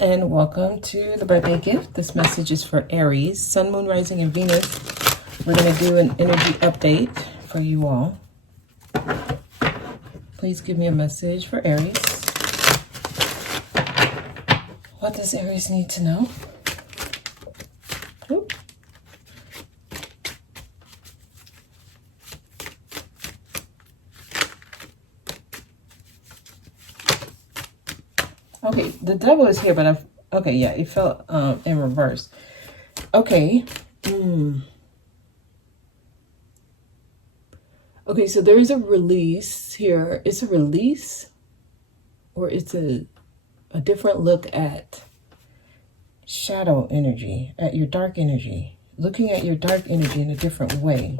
and welcome to the birthday gift. This message is for Aries, Sun, Moon, Rising, and Venus. We're going to do an energy update for you all. Please give me a message for Aries. What does Aries need to know? Oop. Okay, the devil is here, but okay, yeah, it fell in reverse. Okay. Okay, so there is a release here. It's a release, or it's a different look at shadow energy, at your dark energy. Looking at your dark energy in a different way.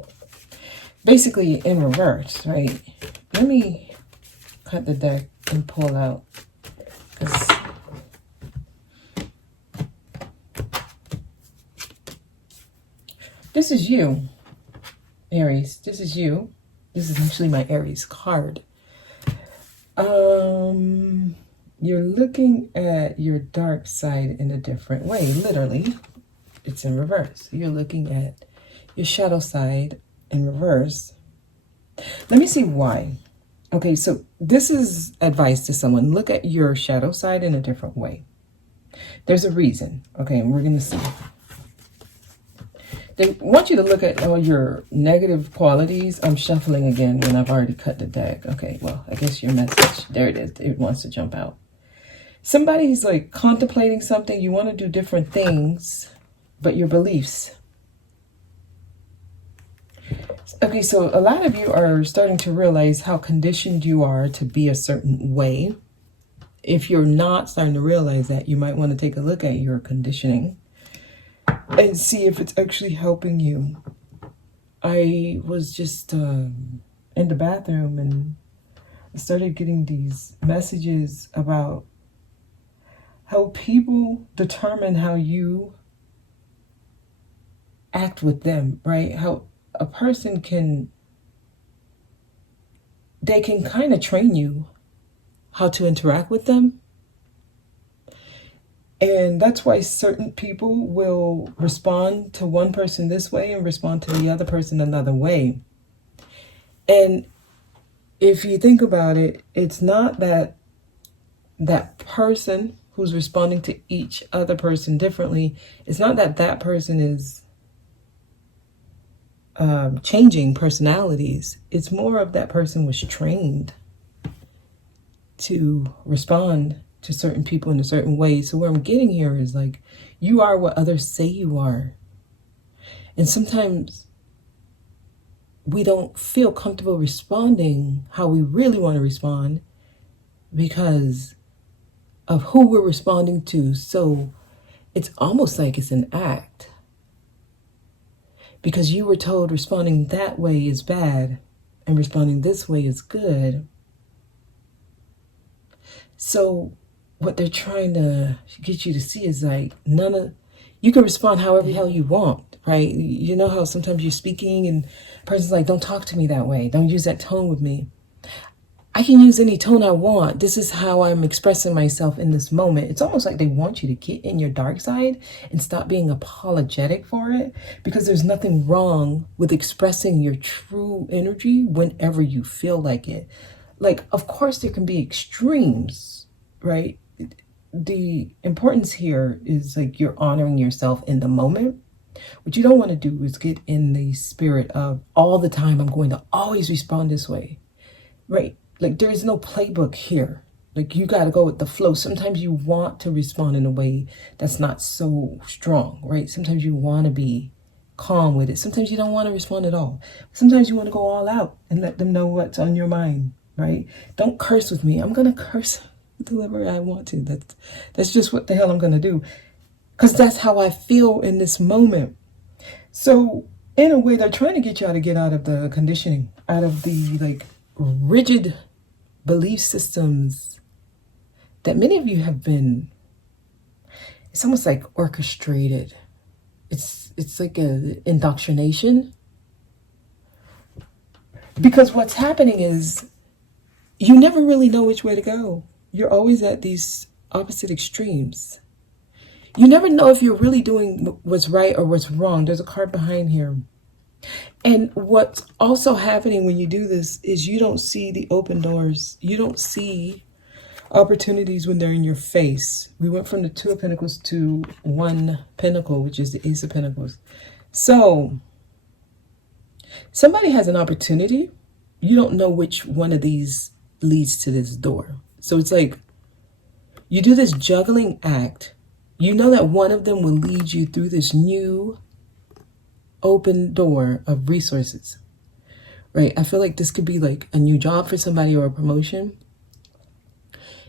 Basically in reverse, right? Let me cut the deck and pull out. This is you, Aries. This is you. This is actually my Aries card. You're looking at your dark side in a different way. Literally, it's in reverse. You're looking at your shadow side in reverse. Let me see why. Okay, so this is advice to someone. Look at your shadow side in a different way. There's a reason. Okay, and we're going to see. They want you to look at all your negative qualities. I'm shuffling again when I've already cut the deck. Okay, well, I guess your message, there it is. It wants to jump out. Somebody's like contemplating something. You want to do different things, but your beliefs. Okay, so a lot of you are starting to realize how conditioned you are to be a certain way. If you're not starting to realize that, you might want to take a look at your conditioning and see if it's actually helping you. I was just in the bathroom and I started getting these messages about how people determine how you act with them, right? How a person they can kind of train you how to interact with them. And that's why certain people will respond to one person this way and respond to the other person another way. And if you think about it, it's not that that person who's responding to each other person differently, it's not that that person is changing personalities. It's more of that person was trained to respond to certain people in a certain way. So where I'm getting here is like, you are what others say you are. And sometimes we don't feel comfortable responding how we really want to respond because of who we're responding to. So it's almost like it's an act. Because you were told responding that way is bad and responding this way is good. So what they're trying to get you to see is like, you can respond however the hell you want, right? You know how sometimes you're speaking and a person's like, don't talk to me that way. Don't use that tone with me. I can use any tone I want. This is how I'm expressing myself in this moment. It's almost like they want you to get in your dark side and stop being apologetic for it, because there's nothing wrong with expressing your true energy whenever you feel like it. Like, of course, there can be extremes, right? The importance here is like you're honoring yourself in the moment. What you don't want to do is get in the spirit of all the time, I'm going to always respond this way, right? Like there is no playbook here. Like you got to go with the flow. Sometimes you want to respond in a way that's not so strong, right? Sometimes you want to be calm with it. Sometimes you don't want to respond at all. Sometimes you want to go all out and let them know what's on your mind, right? Don't curse with me. I'm going to curse whoever I want to. That's just what the hell I'm going to do. Because that's how I feel in this moment. So in a way, they're trying to get y'all to get out of the conditioning, out of the like rigid belief systems that many of you have been. It's almost like orchestrated. It's like a indoctrination. Because what's happening is you never really know which way to go. You're always at these opposite extremes. You never know if you're really doing what's right or what's wrong. There's a card behind here. And what's also happening when you do this is you don't see the open doors. You don't see opportunities when they're in your face. We went from the Two of Pentacles to One Pentacle, which is the Ace of Pentacles. So somebody has an opportunity. You don't know which one of these leads to this door. So it's like you do this juggling act. You know that one of them will lead you through this new open door of resources, right? I feel like this could be like a new job for somebody or a promotion.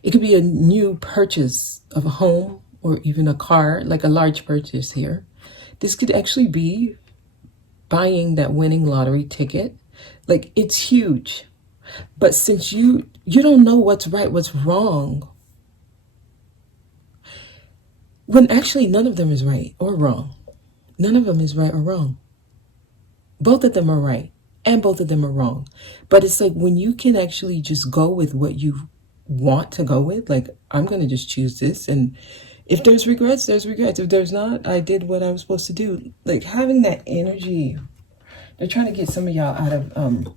It could be a new purchase of a home or even a car, like a large purchase here. This could actually be buying that winning lottery ticket. Like, it's huge. But since you don't know what's right, what's wrong, when actually none of them is right or wrong. None of them is right or wrong. Both of them are right and both of them are wrong. But it's like when you can actually just go with what you want to go with, like, I'm going to just choose this. And if there's regrets, there's regrets. If there's not, I did what I was supposed to do. Like, having that energy. They're trying to get some of y'all out of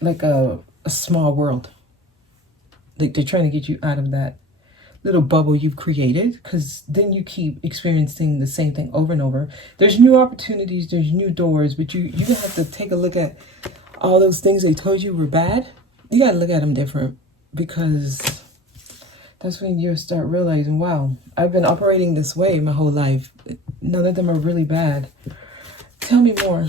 like a small world. Like, they're trying to get you out of that little bubble you've created, because then you keep experiencing the same thing over and over. There's new opportunities, there's new doors, but you have to take a look at all those things they told you were bad. You got to look at them different, because that's when you start realizing, wow, I've been operating this way my whole life. None of them are really bad. Tell me more.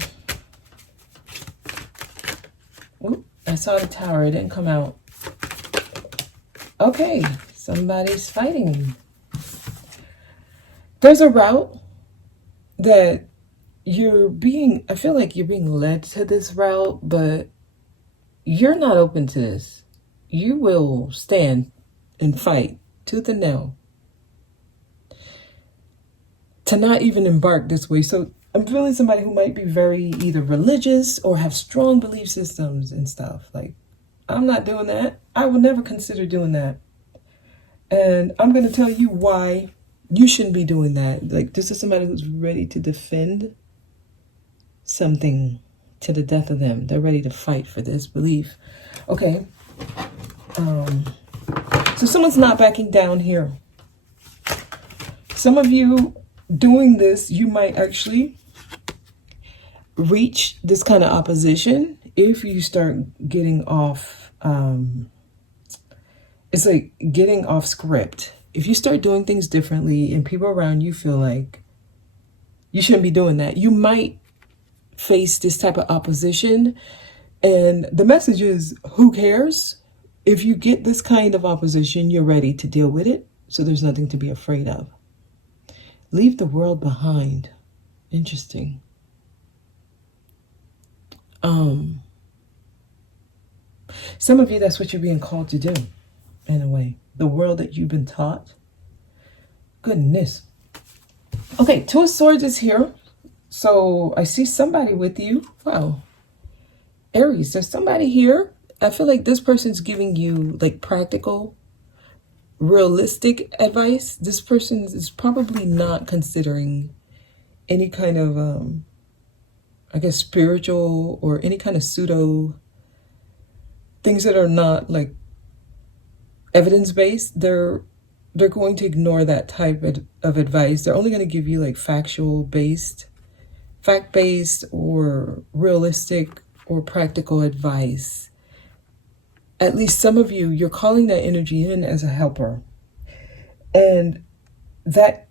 Oop, I saw the Tower. It didn't come out. Okay. Somebody's fighting. There's a route that I feel like you're being led to this route, but you're not open to this. You will stand and fight tooth and nail to not even embark this way. So I'm feeling somebody who might be very either religious or have strong belief systems and stuff. Like, I'm not doing that. I will never consider doing that. And I'm going to tell you why you shouldn't be doing that. Like, this is somebody who's ready to defend something to the death of them. They're ready to fight for this belief. Okay. So someone's not backing down here. Some of you doing this, you might actually reach this kind of opposition if you start getting off... it's like getting off script. If you start doing things differently and people around you feel like you shouldn't be doing that, you might face this type of opposition. And the message is, who cares? If you get this kind of opposition, you're ready to deal with it. So there's nothing to be afraid of. Leave the world behind. Interesting. Some of you, that's what you're being called to do. In a way, the world that you've been taught. Goodness. Okay, Two of Swords is here. So I see somebody with you. Wow. Aries, there's somebody here. I feel like this person's giving you like practical, realistic advice. This person is probably not considering any kind of, I guess, spiritual or any kind of pseudo things that are not like evidence-based. They're going to ignore that type of advice. They're only going to give you like fact-based or realistic or practical advice. At least some of you, you're calling that energy in as a helper. And that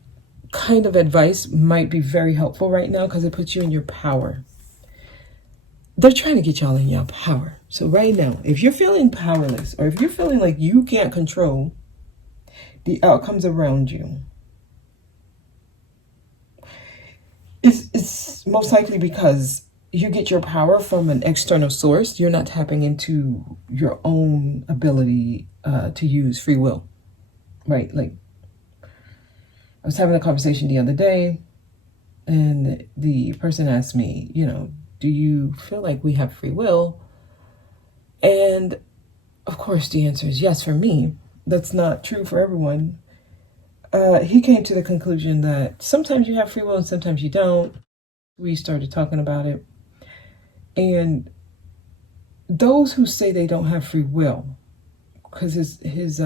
kind of advice might be very helpful right now because it puts you in your power. They're trying to get y'all in your power. So right now, if you're feeling powerless or if you're feeling like you can't control the outcomes around you, it's most likely because you get your power from an external source. You're not tapping into your own ability to use free will, right? Like, I was having a conversation the other day and the person asked me, do you feel like we have free will? And of course the answer is yes for me. That's not true for everyone. he came to the conclusion that sometimes you have free will and sometimes you don't. We started talking about it. And those who say they don't have free will, because his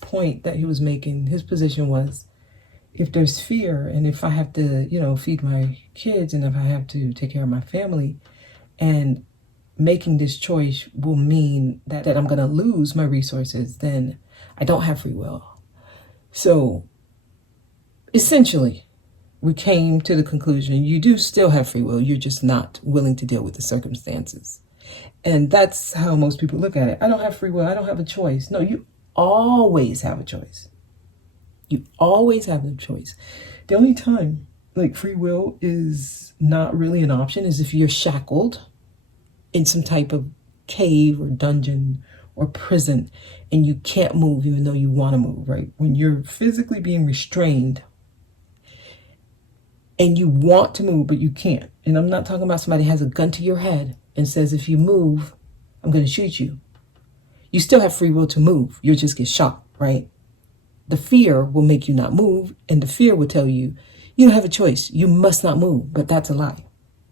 point that he was making, his position was, if there's fear and if I have to, feed my kids and if I have to take care of my family, and making this choice will mean that I'm going to lose my resources, then I don't have free will. So essentially, we came to the conclusion you do still have free will. You're just not willing to deal with the circumstances. And that's how most people look at it. I don't have free will. I don't have a choice. No, you always have a choice. You always have a choice. The only time like free will is not really an option is if you're shackled in some type of cave or dungeon or prison and you can't move even though you want to move, right? When you're physically being restrained and you want to move, but you can't. And I'm not talking about somebody has a gun to your head and says, if you move, I'm going to shoot you. You still have free will to move. You'll just get shot, right? The fear will make you not move, and the fear will tell you, you don't have a choice. You must not move. But that's a lie.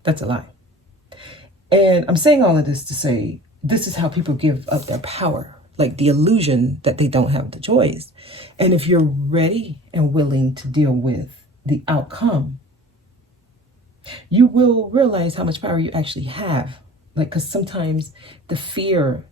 That's a lie. And I'm saying all of this to say, this is how people give up their power, like the illusion that they don't have the choice. And if you're ready and willing to deal with the outcome, you will realize how much power you actually have. Like, because sometimes the fear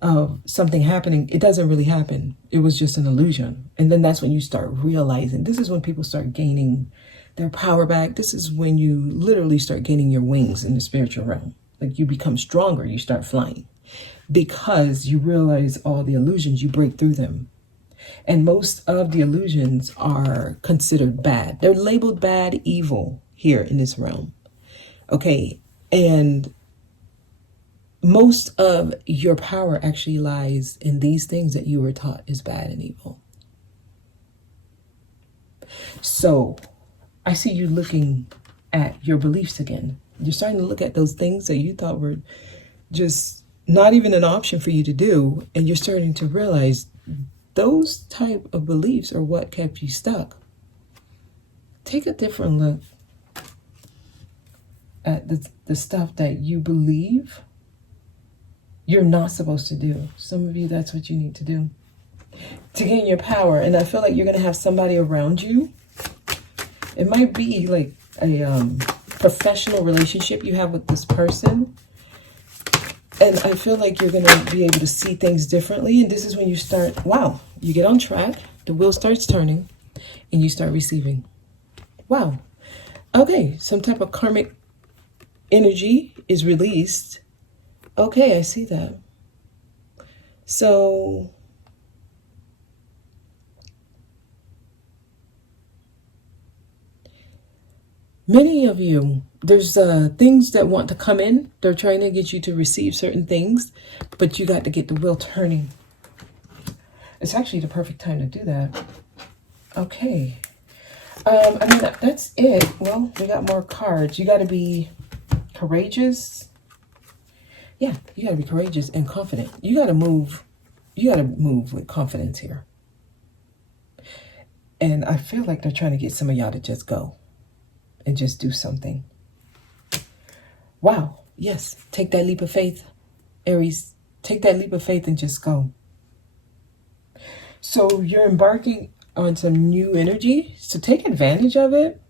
of something happening, it doesn't really happen. It was just an illusion. And then that's when you start realizing, this is when people start gaining their power back. This is when you literally start gaining your wings in the spiritual realm. Like, you become stronger, you start flying because you realize all the illusions, you break through them. And most of the illusions are considered bad. They're labeled bad, evil here in this realm. Okay. And most of your power actually lies in these things that you were taught is bad and evil. So I see you looking at your beliefs again. You're starting to look at those things that you thought were just not even an option for you to do. And you're starting to realize those type of beliefs are what kept you stuck. Take a different look at the stuff that you believe you're not supposed to do. Some of you, that's what you need to do to gain your power. And I feel like you're going to have somebody around you. It might be like a professional relationship you have with this person. And I feel like you're going to be able to see things differently. And this is when you start, wow, you get on track. The wheel starts turning and you start receiving. Wow. Okay, some type of karmic energy is released. Okay, I see that. So many of you, there's things that want to come in. They're trying to get you to receive certain things, but you got to get the wheel turning. It's actually the perfect time to do that. Okay. I mean, that's it. Well, we got more cards. You got to be courageous. Yeah, you got to be courageous and confident. You got to move. You got to move with confidence here. And I feel like they're trying to get some of y'all to just go and just do something. Wow. Yes. Take that leap of faith, Aries. Take that leap of faith and just go. So you're embarking on some new energy. So take advantage of it.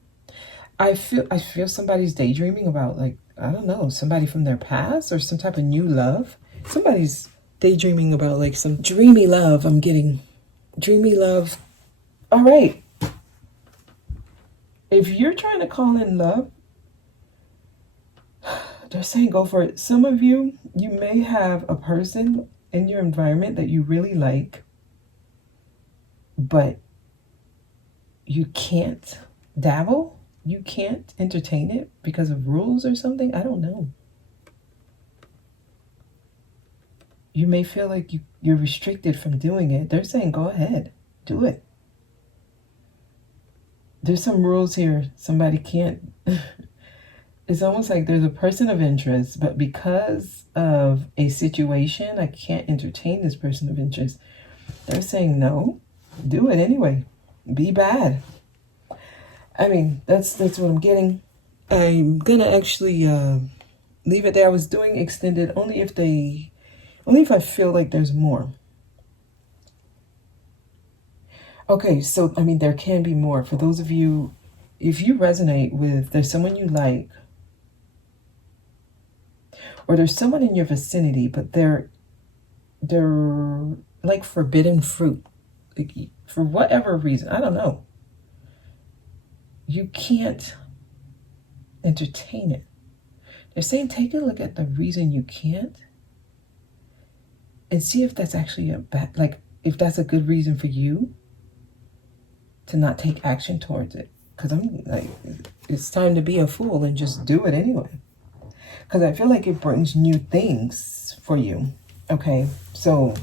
I feel somebody's daydreaming about, like, I don't know, somebody from their past or some type of new love. Somebody's daydreaming about like some dreamy love. I'm getting dreamy love. All right. If you're trying to call in love, they're saying go for it. Some of you, you may have a person in your environment that you really like, but you can't dabble. You can't entertain it because of rules or something. I don't know. You may feel like you're restricted from doing it. They're saying go ahead, do it. There's some rules here. Somebody can't. It's almost like there's a person of interest, but because of a situation, I can't entertain this person of interest. They're saying no, do it anyway. be bad. I mean, that's what I'm getting. I'm gonna actually leave it there. I was doing extended only if I feel like there's more. Okay, so I mean, there can be more. For those of you, if you resonate with, there's someone you like, or there's someone in your vicinity, but they're like forbidden fruit, like, for whatever reason, I don't know. You can't entertain it. They're saying take a look at the reason you can't and see if that's actually a bad, like if that's a good reason for you to not take action towards it. Because I'm like, it's time to be a fool and just do it anyway. Because I feel like it brings new things for you. Okay, so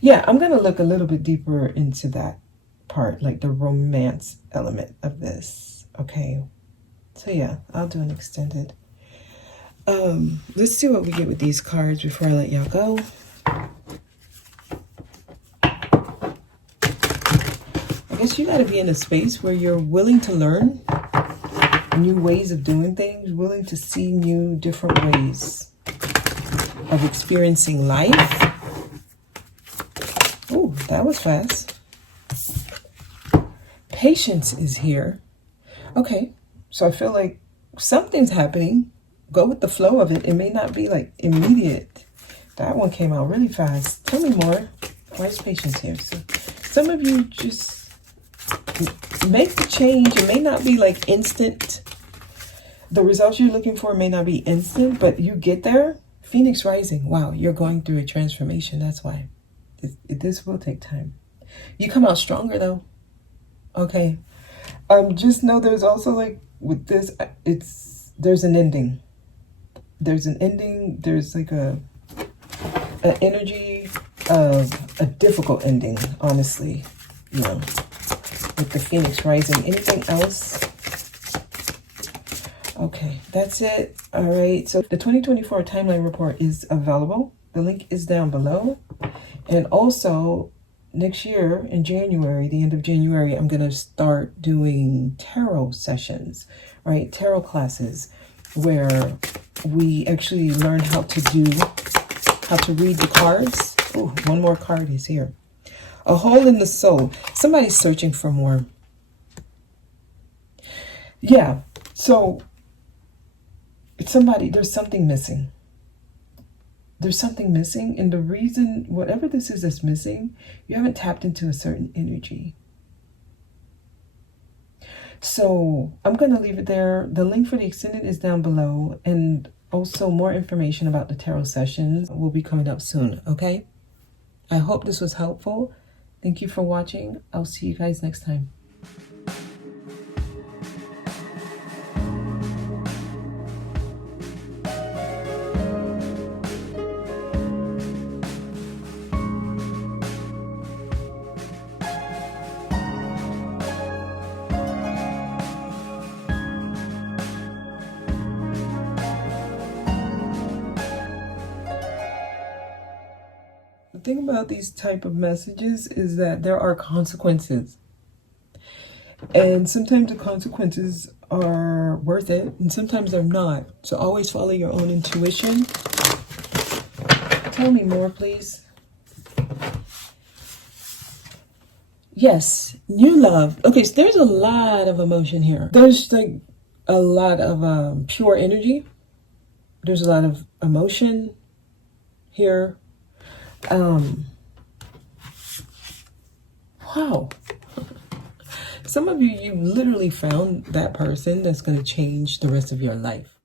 yeah, I'm going to look a little bit deeper into that part, like the romance element of this. Okay, so yeah, I'll do an extended. Let's see what we get with these cards before I let y'all go. I guess you got to be in a space where you're willing to learn new ways of doing things, willing to see new, different ways of experiencing life. Oh, that was fast. Patience is here. Okay, so I feel like something's happening. Go with the flow of it. It may not be like immediate. That one came out really fast. Tell me more. Why is patience here? So some of you just make the change. It may not be like instant. The results you're looking for may not be instant, but you get there. Phoenix rising. Wow, you're going through a transformation. That's why. This will take time. You come out stronger though. Okay. Just know there's also like with this, there's an ending. There's an ending. There's like an energy of a difficult ending, honestly. You know, with the Phoenix rising. Anything else? Okay, that's it. All right, so the 2024 timeline report is available. The link is down below. And also, next year in January, the end of January, I'm going to start doing tarot sessions, right? Tarot classes where we actually learn how to read the cards. Oh, one more card is here. A hole in the soul. Somebody's searching for more. Yeah, so there's something missing. There's something missing, and the reason, whatever this is that's missing, you haven't tapped into a certain energy. So I'm going to leave it there. The link for the extended is down below, and also more information about the tarot sessions will be coming up soon, okay? I hope this was helpful. Thank you for watching. I'll see you guys next time. The thing about these type of messages is that there are consequences. And sometimes the consequences are worth it, and sometimes they're not. So always follow your own intuition. Tell me more, please. Yes, new love. Okay, so there's a lot of emotion here. There's like a lot of pure energy. There's a lot of emotion here. Wow. Some of you literally found that person that's going to change the rest of your life.